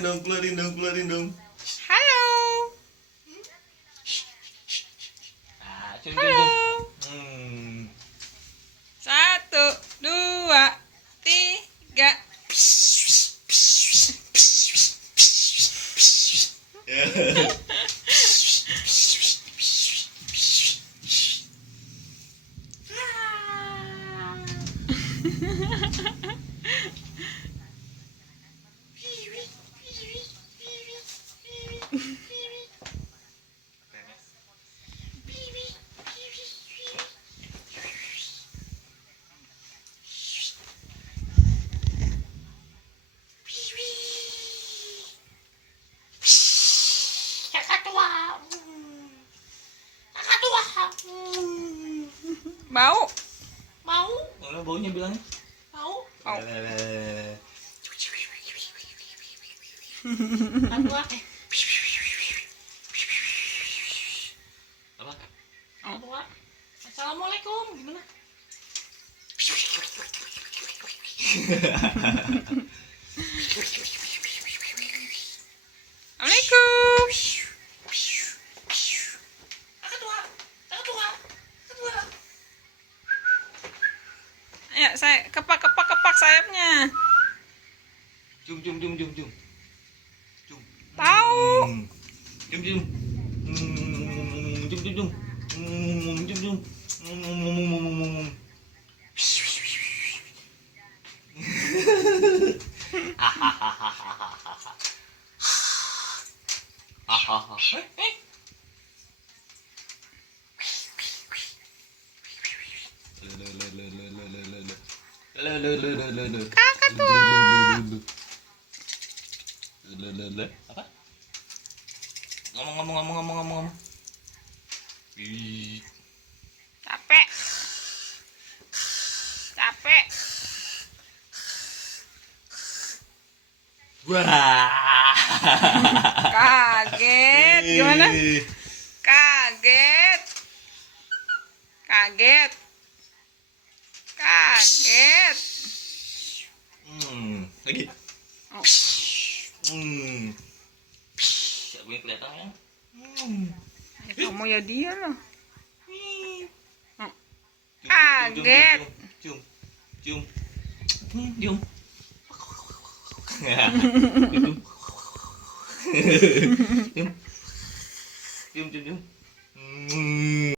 keluarin dong. Halo. Cium. Halo. 1, 2, 3. Mau? Mana baunya bilangnya? Mau. Apa? Assalamualaikum, gimana? Assalamualaikum. Kakatua. Ayo, saya kepak sayapnya. Cium. Tahu. Cium. Kakatua. Apa? Ngomong. Capek. Wah. Kaget. Gimana? Kaget. Lagi. Oh. Gue kelihatan ya. Ya, kamu ya dia loh. Cium. Cium. Cium.